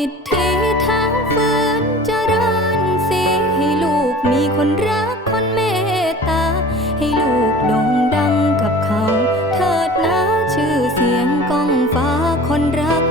ิทธิทางฝืนเจริญสิให้ลูกมีคนรักคนเมตตา ให้ลูกโด่งดังกับเขา เถิดนะชื่อเสียงก้องฟ้าคนรัก